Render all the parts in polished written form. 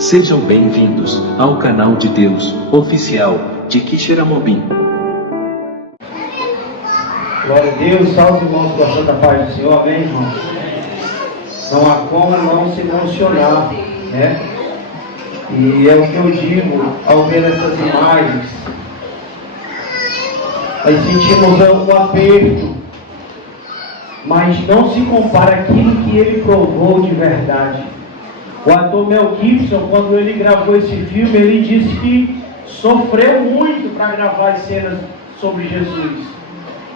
Sejam bem-vindos ao canal de Deus oficial de Quixeramobim. Glória a Deus, salve irmãos com a santa paz do Senhor, amém, irmãos? Não há como não se emocionar, né? E é o que eu digo ao ver essas imagens. Nós sentimos um aperto, mas não se compara aquilo que ele provou de verdade. O ator Mel Gibson, quando ele gravou esse filme, ele disse que sofreu muito para gravar as cenas sobre Jesus.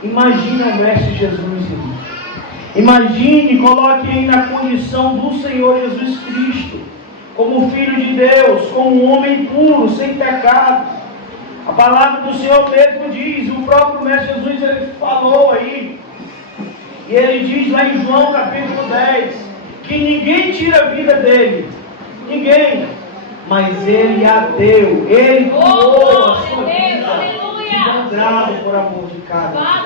Imagina o Mestre Jesus, irmão. Imagine, coloque aí na condição do Senhor Jesus Cristo, como Filho de Deus, como um homem puro, sem pecado. A palavra do Senhor mesmo diz, o próprio Mestre Jesus ele falou aí, e ele diz lá em João capítulo 10, que ninguém tira a vida dele, ninguém, mas ele a deu, ele doou a sua vida, sangrado por amor de cada.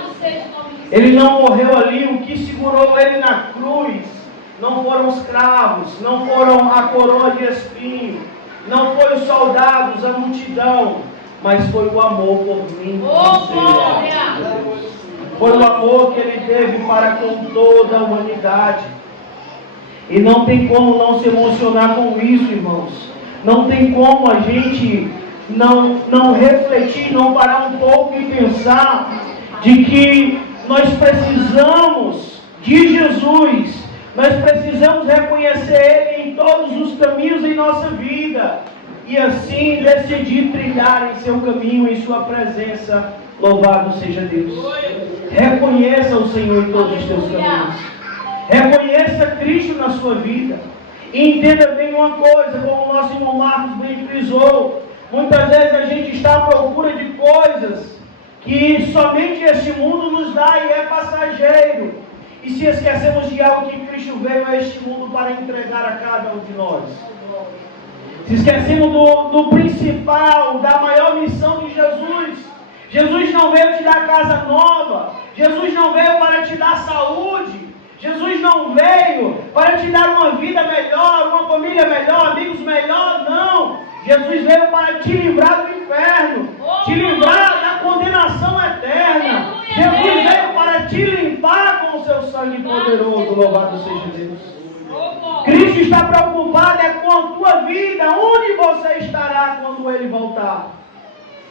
Ele não morreu ali, o que segurou ele na cruz não foram os cravos, não foram a coroa de espinho, não foram os soldados, a multidão, mas foi o amor por mim, por você. Foi o amor que ele teve para com toda a humanidade. E não tem como não se emocionar com isso, irmãos. Não tem como a gente não refletir, não parar um pouco e pensar de que nós precisamos de Jesus. Nós precisamos reconhecer Ele em todos os caminhos em nossa vida. E assim decidir trilhar em seu caminho, em sua presença. Louvado seja Deus. Reconheça o Senhor em todos os teus caminhos. Reconheça Cristo na sua vida. E entenda bem uma coisa, como o nosso irmão Marcos bem frisou. Muitas vezes a gente está à procura de coisas que somente este mundo nos dá e é passageiro. E se esquecemos de algo que Cristo veio a este mundo para entregar a cada um de nós. Se esquecemos do principal, da maior missão de Jesus. Jesus não veio te dar casa nova. Jesus não veio para te dar saúde. Jesus não veio para te dar uma vida melhor, uma família melhor, amigos melhor, não. Jesus veio para te livrar do inferno, te livrar da condenação eterna. Jesus veio para te limpar com o seu sangue poderoso, louvado seja Deus. Cristo está preocupado com a tua vida, onde você estará quando Ele voltar.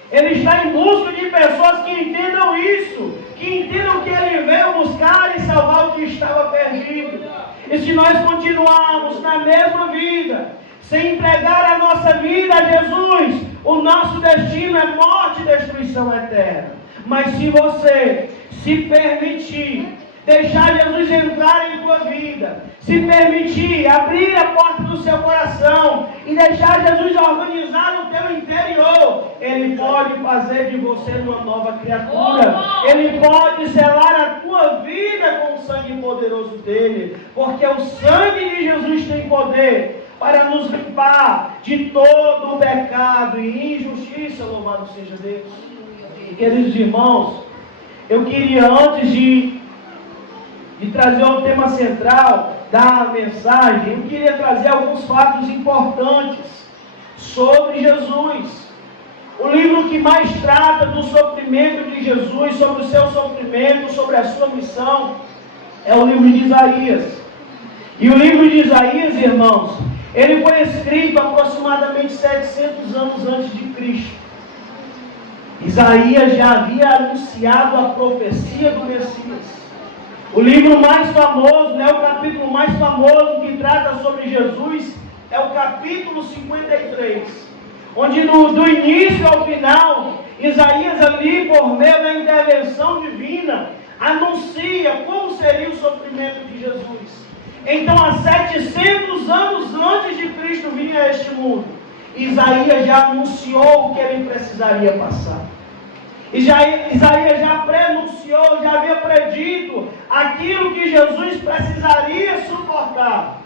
Ele está em busca de pessoas que entendam isso, que entendam que Ele veio buscar e salvar o que estava perdido. E se nós continuarmos na mesma vida, sem entregar a nossa vida a Jesus, o nosso destino é morte e destruição eterna. Mas se você se permitir, deixar Jesus entrar em tua vida, se permitir abrir a porta do seu coração e deixar Jesus organizar no teu interior, Ele pode fazer de você uma nova criatura. Ele pode selar a tua vida com o sangue poderoso dele, porque o sangue de Jesus tem poder para nos limpar de todo o pecado e injustiça, louvado seja Deus. E, queridos irmãos, eu queria antes de trazer o tema central da mensagem, eu queria trazer alguns fatos importantes sobre Jesus. O livro que mais trata do sofrimento de Jesus, sobre o seu sofrimento, sobre a sua missão, é o livro de Isaías. E o livro de Isaías, irmãos, ele foi escrito aproximadamente 700 anos antes de Cristo. Isaías já havia anunciado a profecia do Messias. O livro mais famoso, né, o capítulo mais famoso que trata sobre Jesus é o capítulo 53, onde do início ao final, Isaías ali, por meio da intervenção divina, anuncia como seria o sofrimento de Jesus. Então, há 700 anos antes de Cristo vir a este mundo, Isaías já anunciou o que ele precisaria passar. Isaías já prenunciou, já havia predito aquilo que Jesus precisaria suportar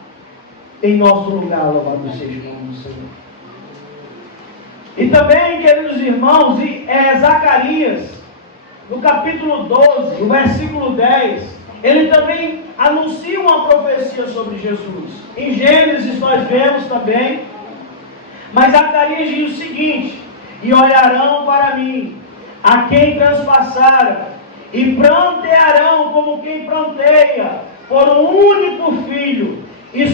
em nosso lugar, louvado seja o nome do Senhor. E também, queridos irmãos, Zacarias, no capítulo 12, o versículo 10, ele também anuncia uma profecia sobre Jesus. Em Gênesis nós vemos também Mas Zacarias diz o seguinte: e olharão para mim, a quem transpassaram, e prantearão como quem pranteia por um único filho, e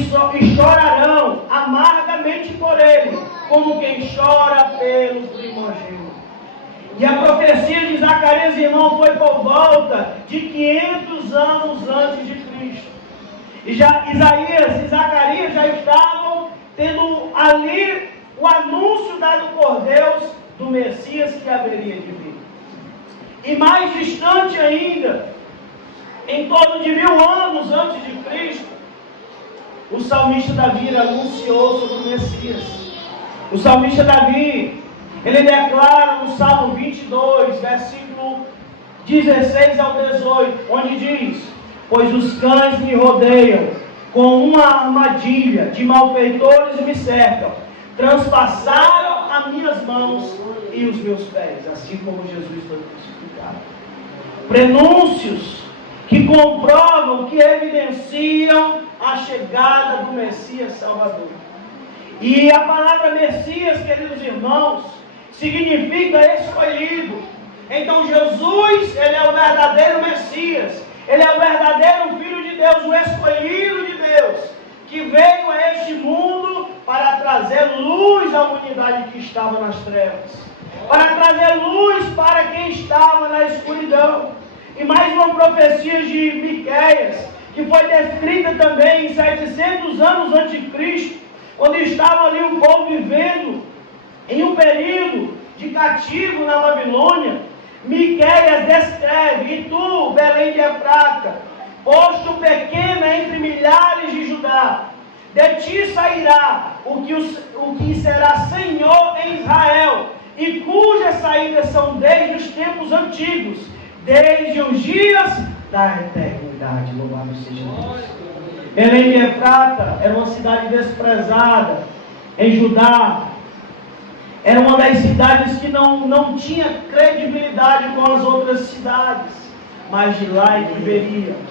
chorarão amargamente por ele, como quem chora pelos primogênitos. E a profecia de Zacarias, irmão, foi por volta de 500 anos antes de Cristo. E já Isaías e Zacarias já estavam tendo ali o anúncio dado por Deus do Messias que haveria de vir. E mais distante ainda, em torno de 1000 anos antes de Cristo, o salmista Davi anunciou sobre o Messias. O salmista Davi, ele declara no Salmo 22, versículo 16 ao 18, onde diz: pois os cães me rodeiam, com uma armadilha de malfeitores me cercam, transpassaram as minhas mãos e os meus pés, assim como Jesus foi crucificado. Prenúncios que comprovam, que evidenciam a chegada do Messias Salvador. E a palavra Messias, queridos irmãos, significa escolhido. Então Jesus, ele é o verdadeiro Messias, ele é o verdadeiro Filho de Deus, o escolhido de Deus, que veio a este mundo para trazer luz à humanidade que estava nas trevas, para trazer luz para quem estava na escuridão. E mais uma profecia de Miqueias, que foi descrita também em 700 anos antes de Cristo, quando estava ali o povo vivendo em um período de cativo na Babilônia. Miqueias descreve: e tu, Belém de Efrata, posto pequena entre milhares de Judá, de ti sairá o que será Senhor em Israel, e cujas saídas são desde os tempos antigos, desde os dias da eternidade. Louvado seja Deus. Belém de Efrata era uma cidade desprezada em Judá. Era uma das cidades que não tinha credibilidade com as outras cidades. Mas de lá é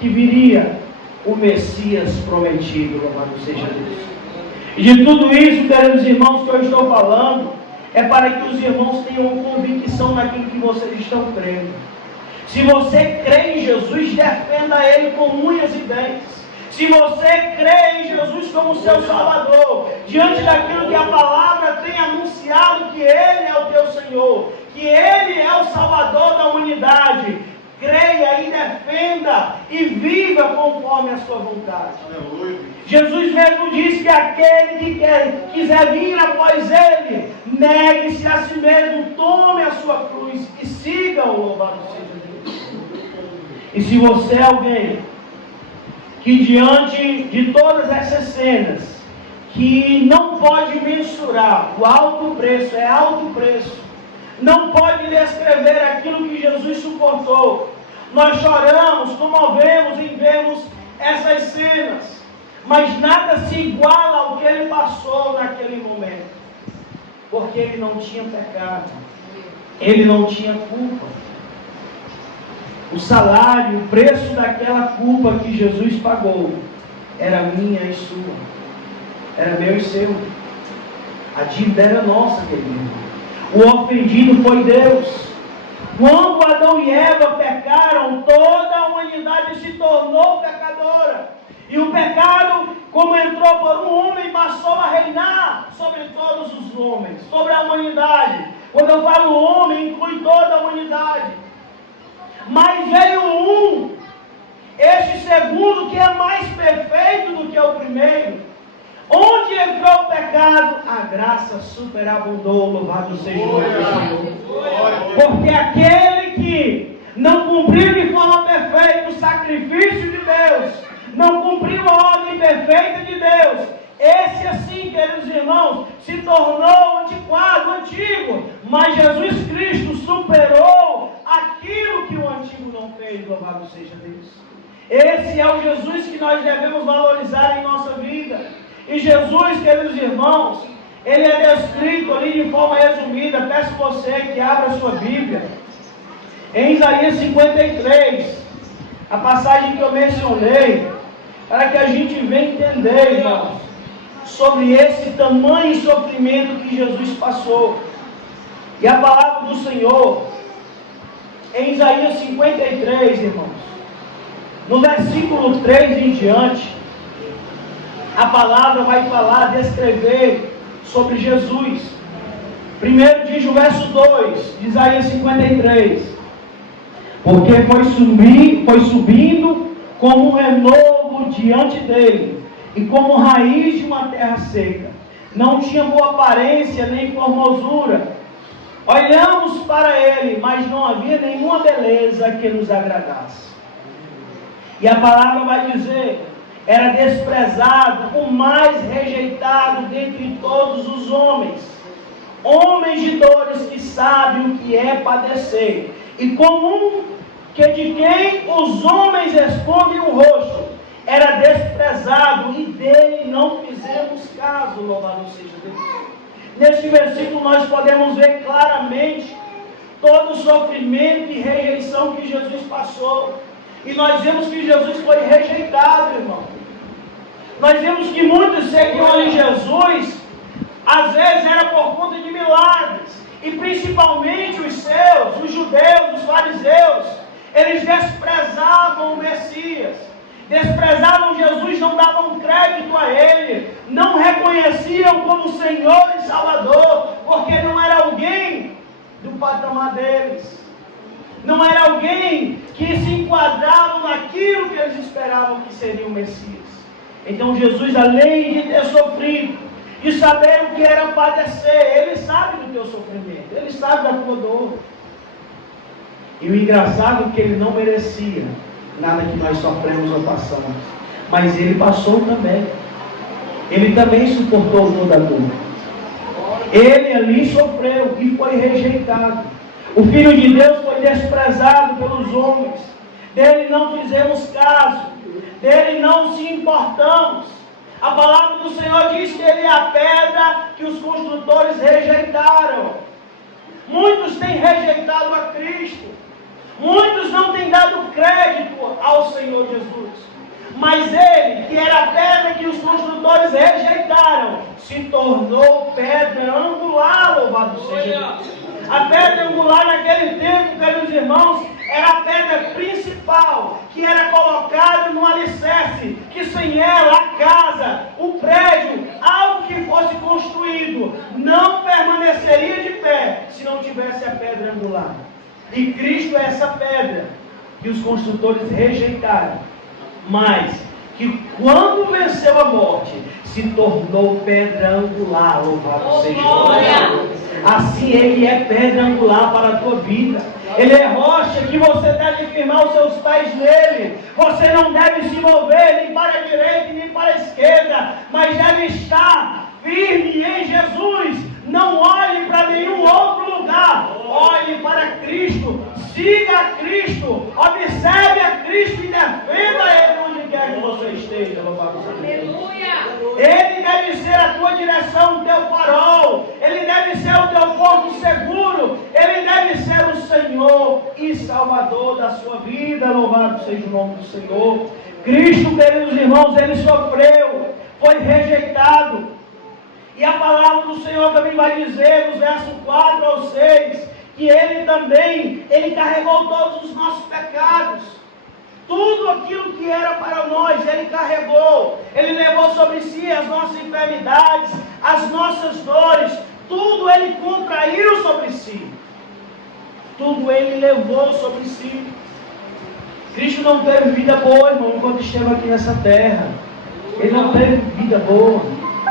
que viria o Messias prometido. Louvado seja Deus. E de tudo isso, queridos irmãos, que eu estou falando, é para que os irmãos tenham convicção naquilo que vocês estão crendo. Se você crê em Jesus, defenda Ele com unhas e dentes. Se você crê em Jesus como seu Salvador, diante daquilo que a palavra tem anunciado, que Ele é o teu Senhor, que Ele é o Salvador da humanidade, creia e defenda e viva conforme a sua vontade. Aleluia. Jesus mesmo diz que aquele que quiser vir após Ele, negue-se a si mesmo, tome a sua cruz e siga-o. Louvado seja Deus. E se você é alguém que diante de todas essas cenas, que não pode mensurar o alto preço, é alto preço, não pode descrever aquilo que Jesus suportou. Nós choramos, comovemos em vermos essas cenas, mas nada se iguala ao que Ele passou naquele momento, porque Ele não tinha pecado, Ele não tinha culpa. O salário, o preço daquela culpa que Jesus pagou, era minha e sua, era meu e seu. A dívida era nossa, querido. O ofendido foi Deus. Quando Adão e Eva pecaram, toda a humanidade se tornou pecadora. E o pecado, como entrou por um homem, passou a reinar sobre todos os homens, sobre a humanidade. Quando eu falo homem, inclui toda a humanidade. Mas veio este segundo, que é mais perfeito do que o primeiro. Onde entrou o pecado, a graça superabundou. Louvado seja o Senhor. Porque aquele que não cumpriu de forma perfeita o sacrifício de Deus, não cumpriu a ordem perfeita de Deus, esse assim, queridos irmãos, se tornou antiquado, antigo. Mas Jesus Cristo superou aquilo que o antigo não fez. Louvado seja Deus. Esse é o Jesus que nós devemos valorizar em nossa vida. E Jesus, queridos irmãos, Ele é descrito ali de forma resumida. Peço você que abra a sua Bíblia em Isaías 53, a passagem que eu mencionei, para que a gente venha entender, irmãos, sobre esse tamanho sofrimento que Jesus passou. E a palavra do Senhor, em Isaías 53, irmãos, no versículo 3 em diante, a palavra vai falar, descrever sobre Jesus. Primeiro diz o verso 2 de Isaías 53: porque foi subindo como um renovo diante dele, e como raiz de uma terra seca. Não tinha boa aparência nem formosura. Olhamos para ele, mas não havia nenhuma beleza que nos agradasse. E a palavra vai dizer: era desprezado, o mais rejeitado dentre todos os homens. Homens de dores, que sabem o que é padecer, e como que de quem os homens escondem o rosto, era desprezado, e dele não fizemos caso. Louvado seja Deus. Neste versículo nós podemos ver claramente todo o sofrimento e rejeição que Jesus passou. E nós vemos que Jesus foi rejeitado, irmão. Nós vemos que muitos seguiam em Jesus, às vezes era por conta de milagres. E principalmente os judeus, os fariseus, eles desprezavam o Messias. Desprezavam Jesus, não davam crédito a Ele, não reconheciam como Senhor e Salvador, porque não era alguém do patamar deles, não era alguém que se enquadrava naquilo que eles esperavam que seria o Messias. Então Jesus, além de ter sofrido, de saber o que era padecer, Ele sabe do teu sofrimento, Ele sabe da tua dor. E o engraçado é que Ele não merecia nada que nós sofremos ou passamos, mas Ele passou também. Ele também suportou toda a dor. Ele ali sofreu e foi rejeitado. O Filho de Deus foi desprezado pelos homens. Dele não fizemos caso, dele não se importamos. A palavra do Senhor diz que Ele é a pedra que os construtores rejeitaram. Muitos têm rejeitado a Cristo. Muitos não têm dado crédito ao Senhor Jesus. Mas Ele, que era a pedra que os construtores rejeitaram, se tornou pedra angular, louvado seja Deus. A pedra angular naquele tempo, caros irmãos, era a pedra principal, que era colocada no alicerce, que sem ela a casa, o prédio, algo que fosse construído, não permaneceria de pé, se não tivesse a pedra angular. E Cristo é essa pedra que os construtores rejeitaram, mas que quando venceu a morte, se tornou pedra angular, louvado seja Deus. Assim Ele é pedra angular para a tua vida. Ele é rocha que você deve firmar os seus pés nele. Você não deve se mover nem para a direita nem para a esquerda, mas deve estar firme em Jesus. Não olhe para nenhum outro lugar. Olhe para Cristo. Siga a Cristo. Observe a Cristo e defenda Ele onde quer que você esteja. Aleluia. Ele deve ser a tua direção, o teu farol. Ele deve ser o teu porto seguro. Ele deve ser o Senhor e Salvador da sua vida. Louvado seja o nome do Senhor. Cristo, queridos irmãos, Ele sofreu, foi rejeitado. E a palavra do Senhor também vai dizer, nos versos 4 ao 6, que Ele também, Ele carregou todos os nossos pecados. Tudo aquilo que era para nós, Ele carregou. Ele levou sobre si as nossas enfermidades, as nossas dores. Tudo Ele contraiu sobre si. Tudo Ele levou sobre si. Cristo não teve vida boa, irmão, enquanto esteve aqui nessa terra. Ele não teve vida boa.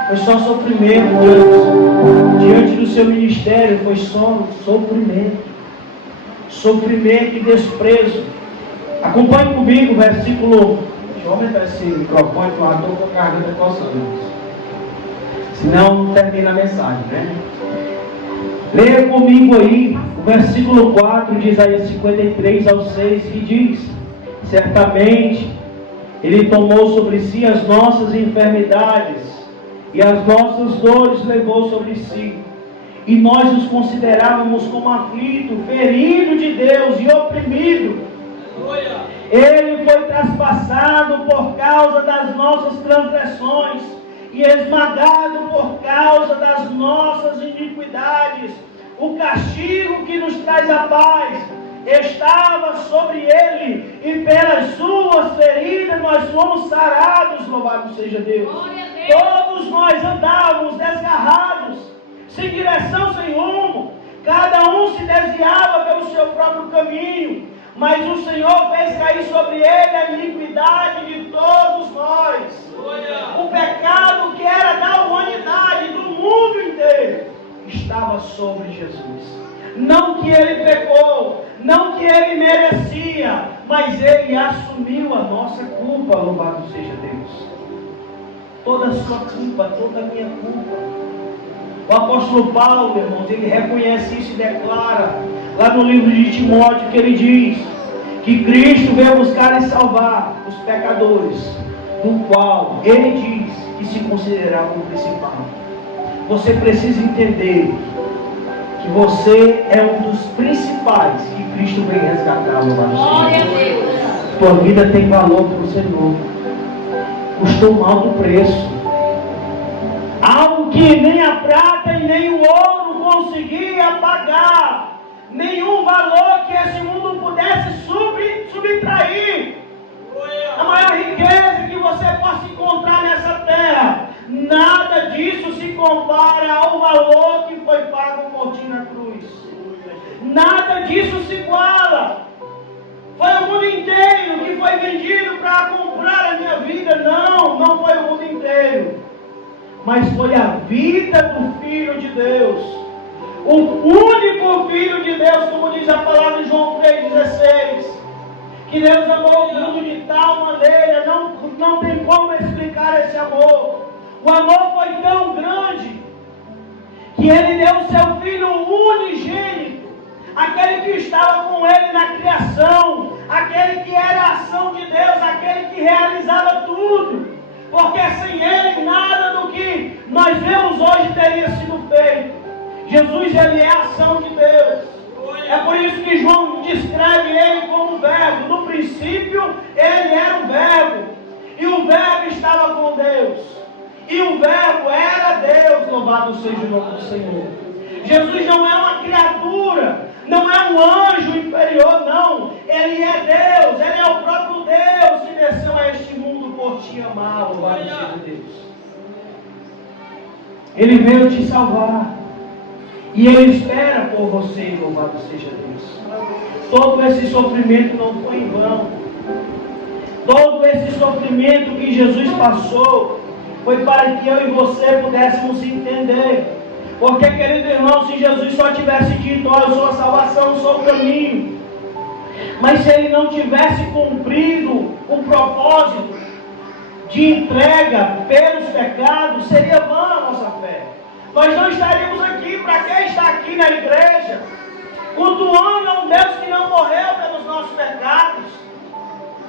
Foi só sofrimento, Deus. Diante do seu ministério foi só sofrimento. Sofrimento e desprezo. Acompanhe comigo o versículo. Deixa eu aumentar esse microfone, que eu estou com a garganta coçando. Senão não termina a mensagem, né? Leia comigo aí o versículo 4 de Isaías 53 ao 6, que diz: certamente Ele tomou sobre si as nossas enfermidades e as nossas dores levou sobre si. E nós os considerávamos como aflito, ferido de Deus e oprimido. Ele foi traspassado por causa das nossas transgressões e esmagado por causa das nossas iniquidades. O castigo que nos traz a paz estava sobre ele, e pelas suas feridas nós fomos sarados. Louvado seja Deus. Todos nós andávamos desgarrados, sem direção, sem rumo. Cada um se desviava pelo seu próprio caminho, mas o Senhor fez cair sobre ele a iniquidade de todos nós. O pecado que era da humanidade, do mundo inteiro, estava sobre Jesus. Não que ele pecou, não que ele merecia, mas ele assumiu a nossa culpa. Louvado seja Deus. Toda a sua culpa, toda a minha culpa. O apóstolo Paulo, irmãos, ele reconhece isso e declara lá no livro de Timóteo, que ele diz que Cristo veio buscar e salvar os pecadores, do qual ele diz que se considerava o principal. Você precisa entender que você é um dos principais que Cristo veio resgatar. Glória a Deus. Tua vida tem valor para o Senhor. Custou um alto preço. Algo que nem a prata e nem o ouro conseguia pagar. Nenhum valor que esse mundo pudesse subtrair. A maior riqueza que você possa encontrar nessa terra, nada disso se compara ao valor que foi pago por ti na cruz. Nada disso se iguala. Foi o mundo inteiro que foi vendido para comprar a minha vida. Não foi o mundo inteiro, mas foi a vida do Filho de Deus, o único Filho de Deus, como diz a palavra em João 3,16, que Deus amou o mundo de tal maneira, não tem como explicar esse amor. O amor foi tão grande que ele deu o seu Filho unigênito, aquele que estava com ele na criação, aquele que era a ação de Deus, aquele que realizava tudo, porque sem ele nada do que nós vemos hoje teria sido feito. Jesus, ele é a ação de Deus. É por isso que João descreve ele como verbo. No princípio ele era o verbo, e o verbo estava com Deus, e o verbo era Deus. Louvado seja o nome do Senhor. Jesus não é uma criatura, não é um anjo inferior, não. Ele é Deus, ele é o próprio Deus que desceu a este mundo por te amar. Louvado seja Deus. Ele veio te salvar, e ele espera por você. Louvado seja Deus. Todo esse sofrimento não foi em vão. Todo esse sofrimento que Jesus passou foi para que eu e você pudéssemos entender. Porque, querido irmão, se Jesus só tivesse dito: olha, eu sou a salvação, eu sou o caminho, mas se ele não tivesse cumprido o propósito de entrega pelos pecados, seria vã a nossa fé. Nós não estaríamos aqui. Para quem está aqui na igreja, cultuando a um Deus que não morreu pelos nossos pecados,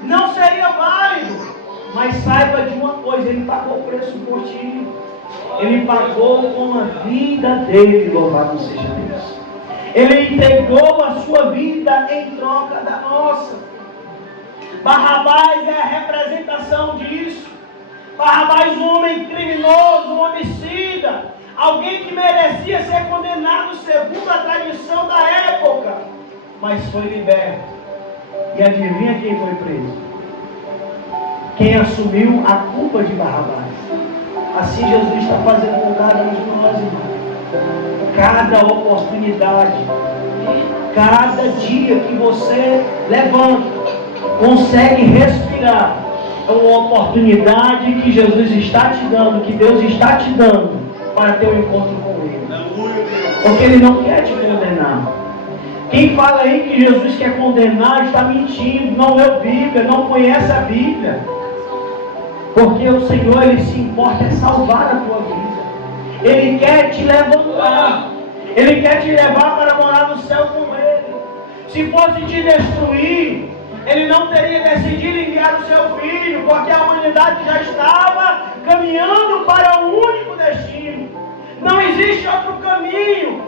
não seria válido. Mas saiba de uma coisa: ele pagou o preço por ti. Ele pagou com a vida dele. Louvado seja Deus. Ele entregou a sua vida em troca da nossa. Barrabás é a representação disso. Barrabás, um homem criminoso, um homicida, alguém que merecia ser condenado segundo a tradição da época, mas foi liberto. E adivinha quem foi preso? Quem assumiu a culpa de Barrabás. Assim Jesus está fazendo com cada um de nós, irmão. Cada oportunidade, cada dia que você levanta, consegue respirar, é uma oportunidade que Jesus está te dando, que Deus está te dando, para ter um encontro com Ele. Porque Ele não quer te condenar. Quem fala aí que Jesus quer condenar está mentindo, não leu Bíblia, não conhece a Bíblia. Porque o Senhor, Ele se importa em salvar a tua vida. Ele quer te levantar. Ele quer te levar para morar no céu com Ele. Se fosse te destruir, Ele não teria decidido enviar o seu Filho, porque a humanidade já estava caminhando para um único destino. Não existe outro caminho.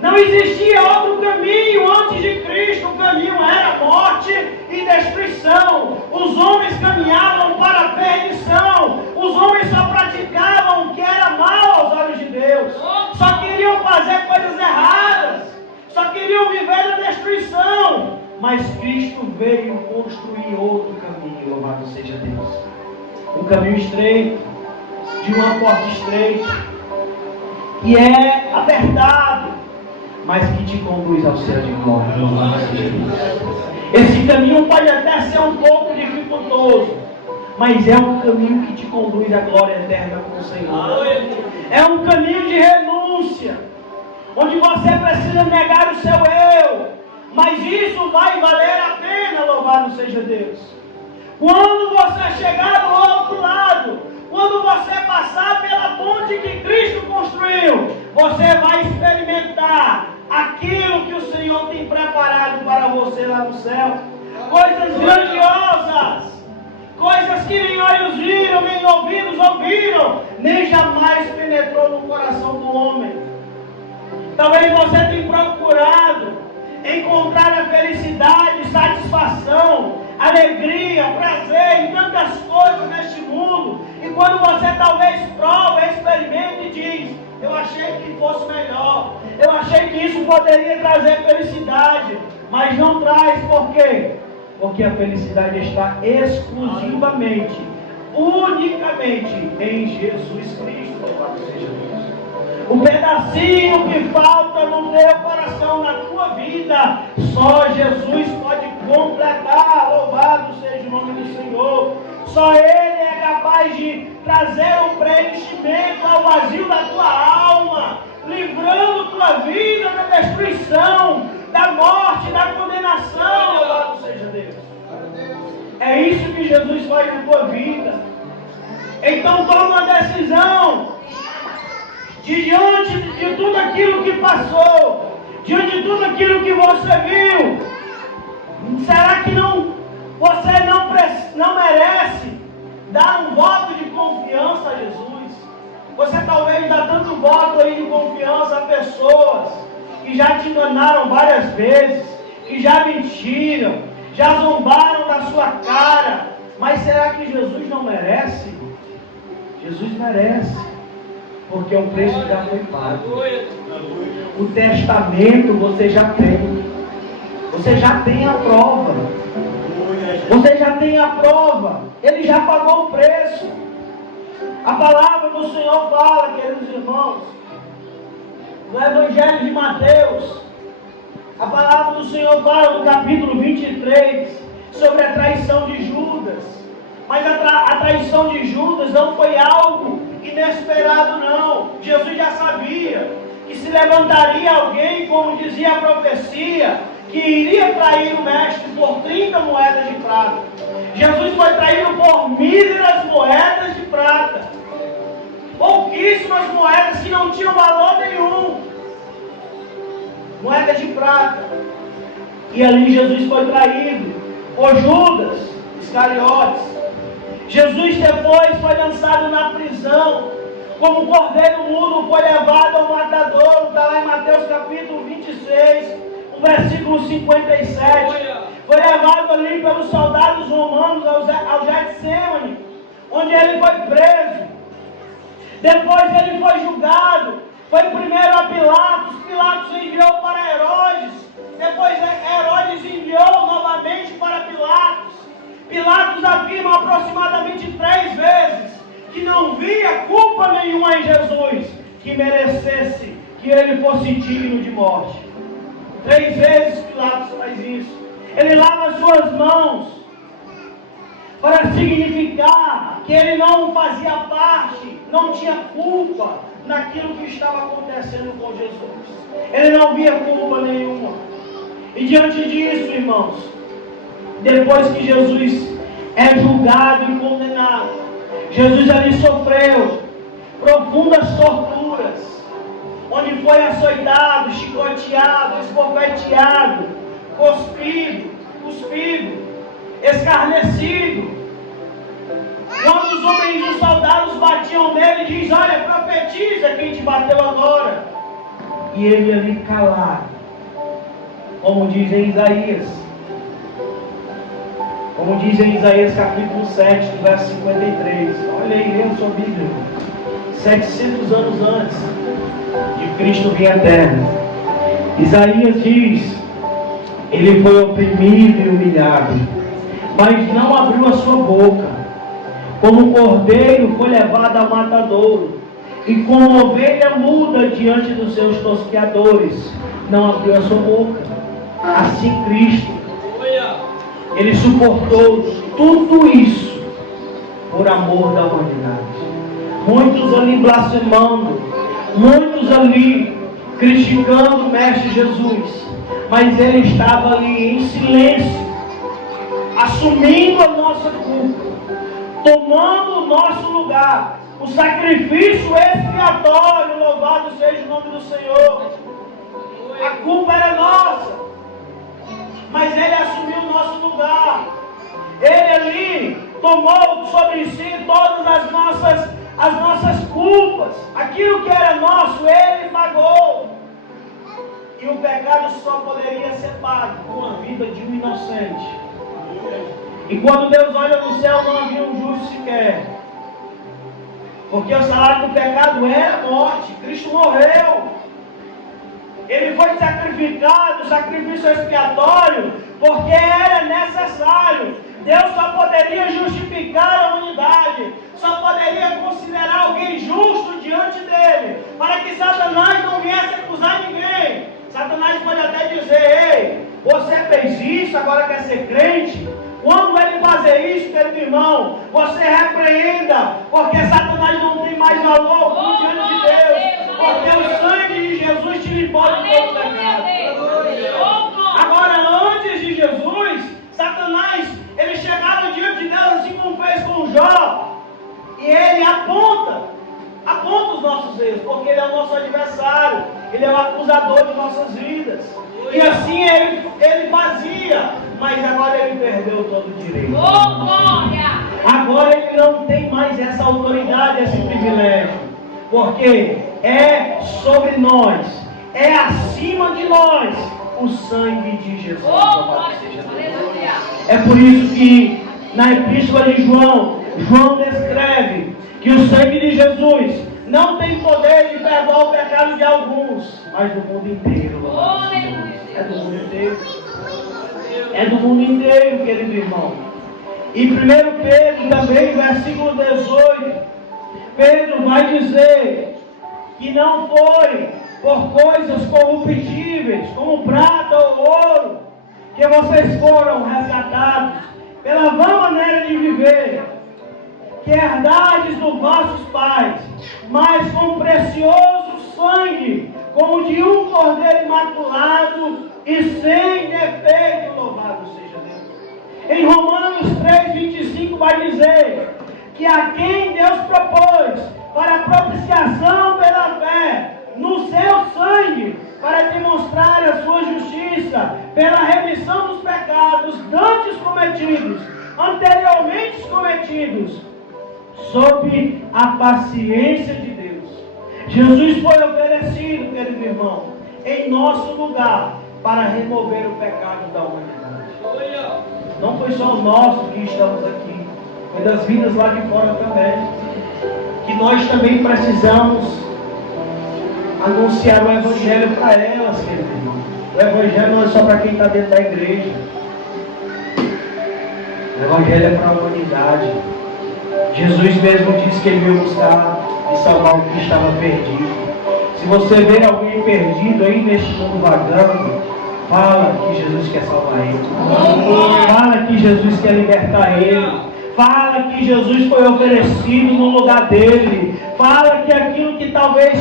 Não existia outro caminho antes de Cristo. O caminho era morte e destruição. Os homens caminhavam para a perdição. Os homens só praticavam o que era mal aos olhos de Deus. Só queriam fazer coisas erradas. Só queriam viver na destruição. Mas Cristo veio construir outro caminho. Louvado seja Deus. Um caminho estreito, de uma porta estreita, que é apertado, mas que te conduz ao céu de glória. Esse caminho pode até ser um pouco dificultoso, mas é um caminho que te conduz à glória eterna com o Senhor. É um caminho de renúncia, onde você precisa negar o seu eu, mas isso vai valer a pena, louvado seja Deus. Quando você chegar do outro lado, quando você passar pela ponte que Cristo construiu, você vai experimentar aquilo que o Senhor tem preparado para você lá no céu. Coisas grandiosas, coisas que nem olhos viram, nem ouvidos ouviram, nem jamais penetrou no coração do homem. Talvez você tenha procurado encontrar a felicidade, satisfação, alegria, prazer em tantas coisas neste mundo. E quando você talvez prova, experimenta e diz: eu achei que fosse melhor, eu achei que isso poderia trazer felicidade, mas não traz. Por quê? Porque a felicidade está exclusivamente, unicamente em Jesus Cristo. Louvado seja Deus. O pedacinho que falta no teu coração, na tua vida, só Jesus pode completar. Louvado seja o nome do Senhor. Só Ele é capaz de trazer o preenchimento ao vazio da tua alma, livrando tua vida da destruição, da morte, da condenação. Louvado seja Deus. É isso que Jesus faz na tua vida. Então toma uma decisão. Diante de tudo aquilo que passou, diante de tudo aquilo que você viu, será que você não merece dar um voto de confiança a Jesus? Você talvez dá tanto voto aí de confiança a pessoas que já te enganaram várias vezes, que já mentiram, já zombaram da sua cara, mas será que Jesus não merece? Jesus merece. Porque o preço já foi pago. O testamento você já tem. Você já tem a prova. Você já tem a prova. Ele já pagou o preço. A palavra do Senhor fala, queridos irmãos, no Evangelho de Mateus, a palavra do Senhor fala no capítulo 23 sobre a traição de Judas. Mas a traição de Judas não foi algo inesperado, não. Jesus já sabia que se levantaria alguém, como dizia a profecia, que iria trair o mestre por 30 moedas de prata. Jesus foi traído por míseras moedas de prata, pouquíssimas moedas que não tinham valor nenhum, moedas de prata. E ali Jesus foi traído por Judas Iscariotes. Jesus depois foi lançado na prisão, como cordeiro mudo foi levado ao matadouro. Está lá em Mateus capítulo 26, o versículo 57. Foi levado ali pelos soldados romanos ao Getsemane, onde ele foi preso. Depois ele foi julgado. Foi primeiro a Pilatos. Pilatos enviou para Herodes. Depois Herodes enviou novamente para Pilatos. Pilatos afirma aproximadamente 3 vezes que não via culpa nenhuma em Jesus que merecesse que ele fosse digno de morte. 3 vezes Pilatos faz isso. Ele lava as suas mãos para significar que ele não fazia parte, não tinha culpa naquilo que estava acontecendo com Jesus. Ele não via culpa nenhuma. E diante disso, irmãos, depois que Jesus é julgado e condenado, Jesus ali sofreu profundas torturas, onde foi açoitado, chicoteado, esbofeteado, cuspido, escarnecido. Quando os homens e os soldados batiam nele, diz: olha, profetiza quem te bateu agora. e ele ali calado, como diz em Isaías. Como diz em Isaías capítulo 7, verso 53. Olha aí, lendo sua Bíblia. 700 anos antes de Cristo vir à terra. Isaías diz: ele foi oprimido e humilhado, mas não abriu a sua boca. Como um cordeiro foi levado a matadouro, e como ovelha muda diante dos seus tosqueadores, não abriu a sua boca. Assim Cristo, ele suportou tudo isso por amor da humanidade. Muitos ali blasfemando, muitos ali criticando o Mestre Jesus, mas ele estava ali em silêncio, assumindo a nossa culpa, tomando o nosso lugar, o sacrifício expiatório. Louvado seja o nome do Senhor. A culpa era nossa, mas ele assumiu o nosso lugar. Ele ali tomou sobre si todas as nossas culpas. Aquilo que era nosso, ele pagou. E o pecado só poderia ser pago com a vida de um inocente. E quando Deus olha no céu, não havia um justo sequer. Porque o salário do pecado era a morte. Cristo morreu. Ele foi sacrificado, sacrifício expiatório, porque era necessário. Deus só poderia justificar a humanidade, só poderia considerar alguém justo diante dele, para que Satanás não viesse acusar ninguém. Satanás pode até dizer: ei, você fez isso, agora quer ser crente? Quando ele fazer isso, querido irmão, você repreenda, porque Satanás não tem mais valor diante de Deus, porque o sangue de Jesus te limpou de todo pecado. Agora, antes de Jesus, Satanás, ele chegava diante de Deus assim como fez com Jó, e ele aponta os nossos erros, porque ele é o nosso adversário, ele é o acusador de nossas vidas. E assim ele fazia, mas agora ele perdeu todo o direito. Agora ele não tem mais essa autoridade, esse privilégio, porque é sobre nós, é acima de nós o sangue de Jesus. É por isso que na epístola de João descreve que o sangue de Jesus não tem poder de perdoar o pecado de alguns, mas do mundo inteiro. É do mundo inteiro. É do mundo inteiro, querido irmão. E 1 Pedro também, versículo 18, Pedro vai dizer que não foi por coisas corruptíveis, como prata ou ouro, que vocês foram resgatados pela vã maneira de viver, que herdades dos vossos pais, mas com precioso sangue, como de um cordeiro imaculado e sem defeito. Louvado seja Deus. Em Romanos 3:25 vai dizer que a quem Deus propôs para a propiciação pela fé no seu sangue, para demonstrar a sua justiça pela remissão dos pecados dantes cometidos, anteriormente cometidos, sob a paciência de Deus. Jesus foi oferecido, querido irmão, em nosso lugar, para remover o pecado da humanidade. Não foi só o nosso que estamos aqui, foi das vidas lá de fora também, que nós também precisamos anunciar o Evangelho para elas, querido irmão. O Evangelho não é só para quem está dentro da igreja. O Evangelho é para a humanidade. Jesus mesmo disse que ele veio buscar e salvar o que estava perdido. Se você vê alguém perdido aí neste mundo vagando, fala que Jesus quer salvar ele. Fala que Jesus quer libertar ele. Fala que Jesus foi oferecido no lugar dele. Fala que aquilo que talvez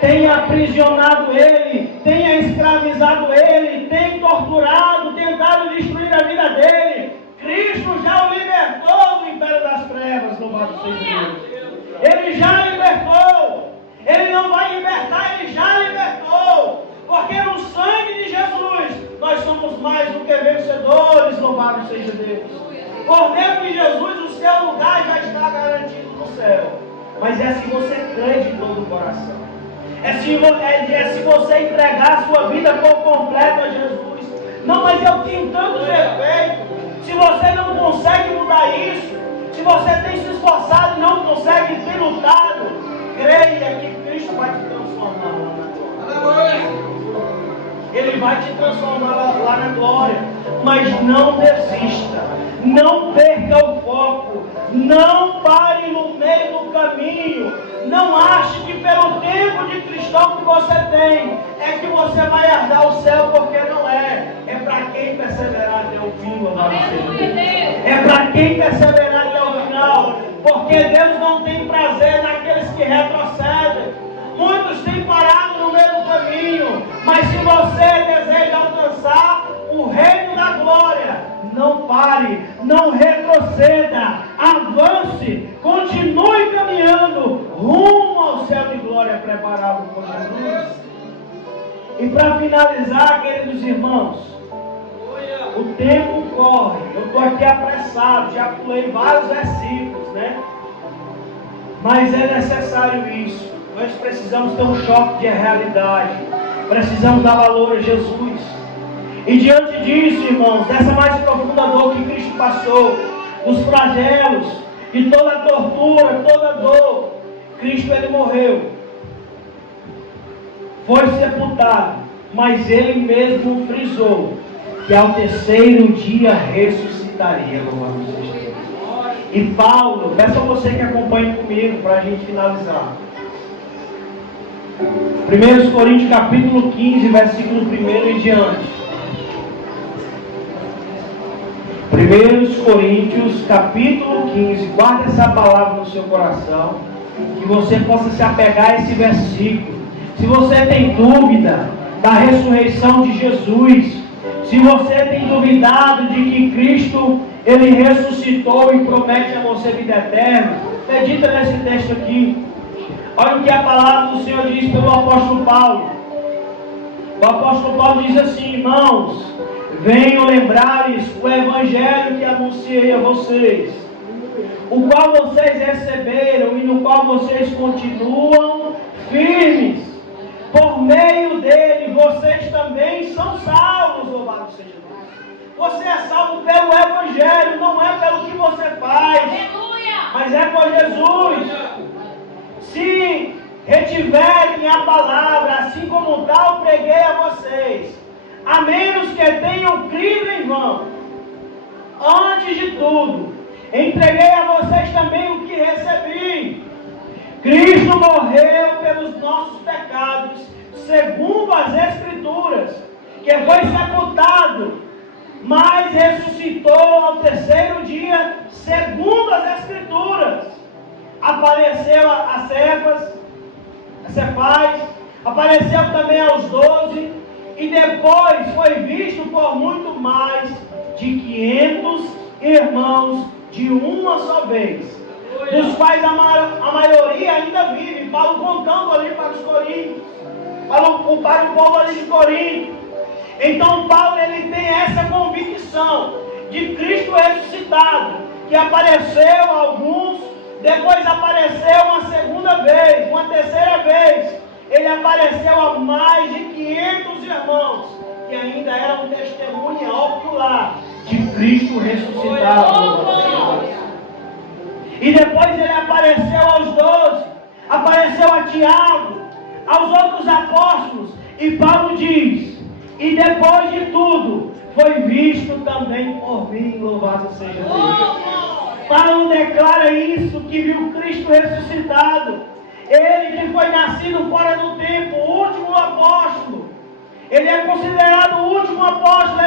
tenha aprisionado ele, tenha escravizado ele, tenha torturado, tentado destruir a vida dele, Cristo já o libertou do império das trevas. Louvado seja Deus. Ele já libertou. Ele não vai libertar, ele já libertou. Porque no sangue de Jesus nós somos mais do que vencedores. Louvado seja Deus. Por meio de Jesus o seu lugar já está garantido no céu. Mas é se você crê de todo o coração. É se você entregar a sua vida por completo a Jesus. Não, mas eu tenho tanto defeito. Se você não consegue mudar isso, se você tem se esforçado e não consegue ter lutado, creia que Cristo vai te transformar lá na glória. Ele vai te transformar lá na glória. Mas não desista. Não perca o foco. Não pare no meio do caminho. Não ache que pelo tempo de cristão que você tem é que você vai herdar o céu, porque não é. É para quem perseverar até o fim, louvado seja Deus. É para quem perseverar até o final. Porque Deus não tem prazer naqueles que retrocedem. Muitos têm parado no meio do caminho, mas se você deseja alcançar o reino da glória, não pare, não retroceda, avance, continue caminhando rumo ao céu de glória preparado por Jesus. E para finalizar, queridos irmãos, o tempo corre, eu estou aqui apressado, já pulei vários versículos, né? Mas é necessário isso. Nós precisamos ter um choque de realidade. Precisamos dar valor a Jesus. E diante disso, irmãos, dessa mais profunda dor que Cristo passou, dos flagelos, de toda a tortura, toda a dor, Cristo, Ele morreu. Foi sepultado. Mas Ele mesmo frisou que ao terceiro dia ressuscitaria. Louvado seja Deus. E Paulo, peço a você que acompanhe comigo para a gente finalizar. 1 Coríntios capítulo 15, versículo 1 em diante. 1 Coríntios capítulo 15, guarda essa palavra no seu coração, que você possa se apegar a esse versículo. Se você tem dúvida da ressurreição de Jesus, se você tem duvidado de que Cristo, Ele ressuscitou e promete a você vida eterna, medita nesse texto aqui. Olha o que a palavra do Senhor diz pelo apóstolo Paulo. O apóstolo Paulo diz assim: irmãos, venham lembrar-lhes o evangelho que anunciei a vocês, o qual vocês receberam e no qual vocês continuam firmes. Por meio dele, vocês também são salvos, louvado seja Deus. Você é salvo pelo evangelho, não é pelo que você faz, mas é por Jesus. Se retiverem a palavra, assim como tal preguei a vocês, a menos que tenham crido em vão. Antes de tudo, entreguei a vocês também o que recebi. Cristo morreu pelos nossos pecados, segundo as Escrituras, que foi sepultado, mas ressuscitou ao terceiro dia, segundo as Escrituras. Apareceu a Cefas, apareceu também aos 12, e depois foi visto por muito mais de 500 irmãos de uma só vez, dos quais a maioria ainda vive. Paulo contando ali para os coríntios, para o povo ali de Corinto. Então Paulo, ele tem essa convicção de Cristo ressuscitado, que apareceu a alguns, depois apareceu uma segunda vez, uma terceira vez. Ele apareceu a mais de 500 irmãos, que ainda eram testemunha ocular de Cristo ressuscitado. E depois ele apareceu aos 12, apareceu a Tiago, aos outros apóstolos. E Paulo diz: e depois de tudo, foi visto também por mim, louvado seja Deus. Paulo declara isso, que viu Cristo ressuscitado. Ele que foi nascido fora do tempo, o último apóstolo. Ele é considerado o último apóstolo.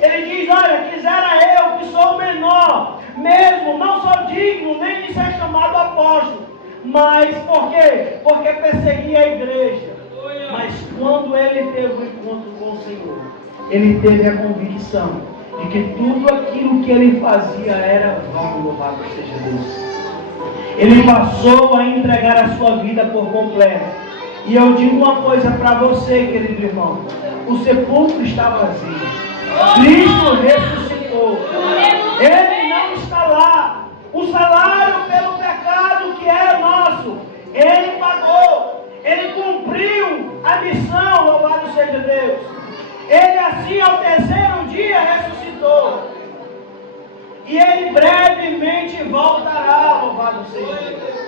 Ele diz: olha, quisera eu, que sou o menor, mesmo não sou digno nem de ser chamado apóstolo. Mas por quê? Porque perseguia a igreja. Mas quando ele teve o encontro com o Senhor, ele teve a convicção de que tudo aquilo que ele fazia era vão, louvado seja Deus. Ele passou a entregar a sua vida por completo. E eu digo uma coisa para você, querido irmão: o sepulcro está vazio. Cristo ressuscitou. Ele não está lá. O salário pelo pecado que era nosso, Ele pagou. Ele cumpriu a missão, louvado seja Deus. Ele assim ao terceiro dia ressuscitou. E ele brevemente voltará, louvado seja Deus.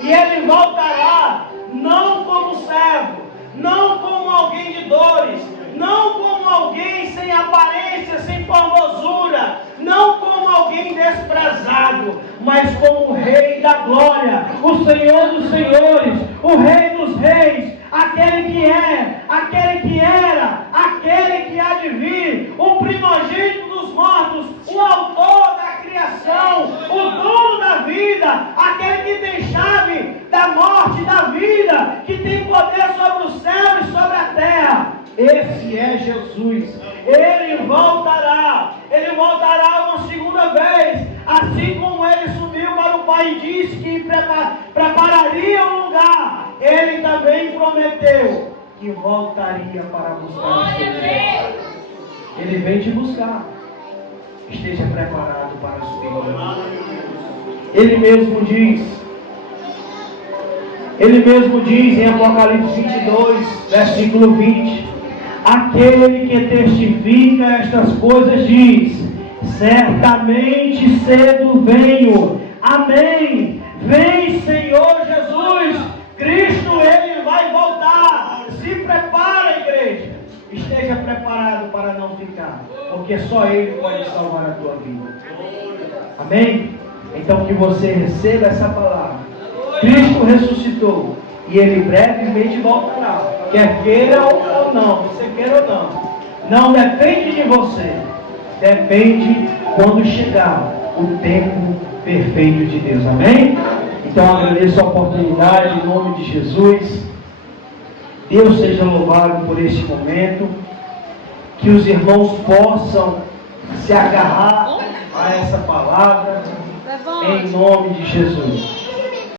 E ele voltará não como servo, não como alguém de dores, não como alguém sem aparência, sem formosura, não como alguém desprezado, mas como o Rei da Glória, o Senhor dos Senhores, o Rei dos Reis, aquele que é, aquele que era, aquele que há de vir, o primogênito dos mortos, o autor da criação, o dono da vida, aquele que tem chave da morte e da vida, que tem poder sobre o céu e sobre a terra. Esse é Jesus. Ele voltará uma segunda vez, assim como ele subiu para o Pai e disse que prepararia um lugar. Ele também prometeu que voltaria para buscar as coisas. Ele vem te buscar. Esteja preparado para subir. Ele mesmo diz em Apocalipse 22, versículo 20: aquele que testifica estas coisas diz: certamente cedo venho. Amém. Vem, Senhor Jesus. Cristo, Ele vai voltar. Se prepara, igreja. Esteja preparado para não ficar, porque só Ele pode salvar a tua vida. Amém? Então que você receba essa palavra. Cristo ressuscitou e Ele brevemente voltará. Quer queira ou não, você queira ou não. Não depende de você. Depende quando chegar o tempo perfeito de Deus. Amém? Então agradeço a oportunidade em nome de Jesus. Deus seja louvado por este momento. Que os irmãos possam se agarrar a essa palavra em nome de Jesus.